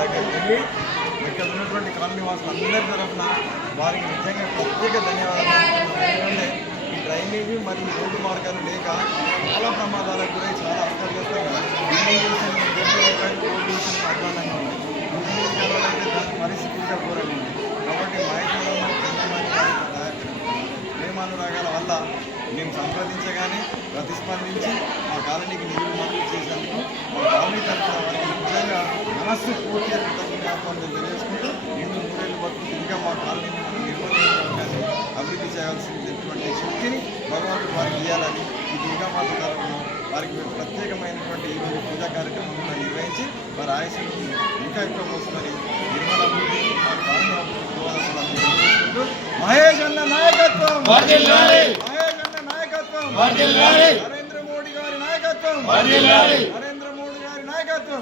దగ్గరికి వెళ్ళి ఇక్కడ ఉన్నటువంటి కాలనీ వాసులు అందరి తరఫున వారికి నిజంగా ప్రత్యేక ధన్యవాదాలు చెప్తున్నాను. ఎందుకంటే ఈ డ్రైనేజీ మరియు రోడ్డు మార్గాలు లేక చాలా ప్రమాదాలకు గురై చాలా అస్తవ్యస్తంగా అధ్వానంగా ఉన్నాయి. ఇంజనీరింగ్ కాలంలో అయితే దాని పరిస్థితి ఇంకా ఘోరంగా ఉంది. కాబట్టి మహేశ్వరంలో ప్రేమానురాగాల వల్ల మేము సంప్రదించగానే ప్రతిస్పందించి మా కాలనీకి నిధులు మంజూరు చేసేందుకు మా కాలనీ తరఫున వారికి నిజంగా మనస్సు పూర్తిగా కృతజ్ఞతలు తెలియజేసుకుంటూ ముందు 3 ఏళ్ళు బతుకు ఇంకా మా కాలనీని మనం నిర్వహించడానికి అభివృద్ధి చేయాల్సినటువంటి శక్తిని భగవంతుడు వారికి ఇవ్వాలని ఈ దుర్గామాత తరఫున వారికి ప్రత్యేకమైనటువంటి ఈరోజు పూజా కార్యక్రమం కూడా నిర్వహించి వారి ఆయుష్ను ఇంకా ఎక్కువ వస్తుందని నిర్మల అభివృద్ధి మా కాలనీ అభివృద్ధి మహేష్ అన్న నాయకత్వం, మహేష్ అన్న నాయకత్వం, నరేంద్ర మోడీ గారి నాయకత్వం, నరేంద్ర మోడీ గారి నాయకత్వం.